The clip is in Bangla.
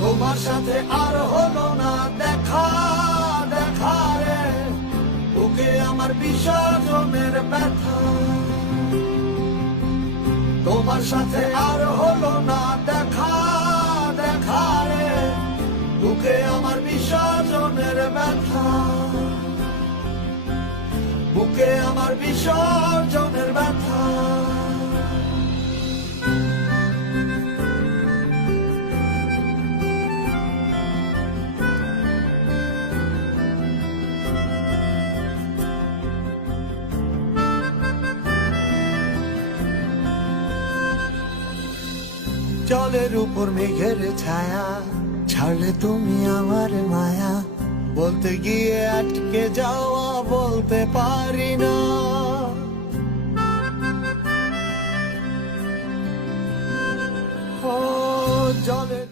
তোমার সাথে আর হলো না দেখা, দেখা রে বুকে আমার বিসর্জনের ব্যথা। তোমার সাথে আর হলো না দেখা, দেখা রে বুকে আমার বিসর্জনের ব্যথা, বুকে আমার বিসর্জনের ব্যথা। জলের উপর মেঘের ছায়া, ছাড়লে তুমি আমার মায়া, বলতে গিয়ে আটকে যাওয়া বলতে পারি না। ও জলের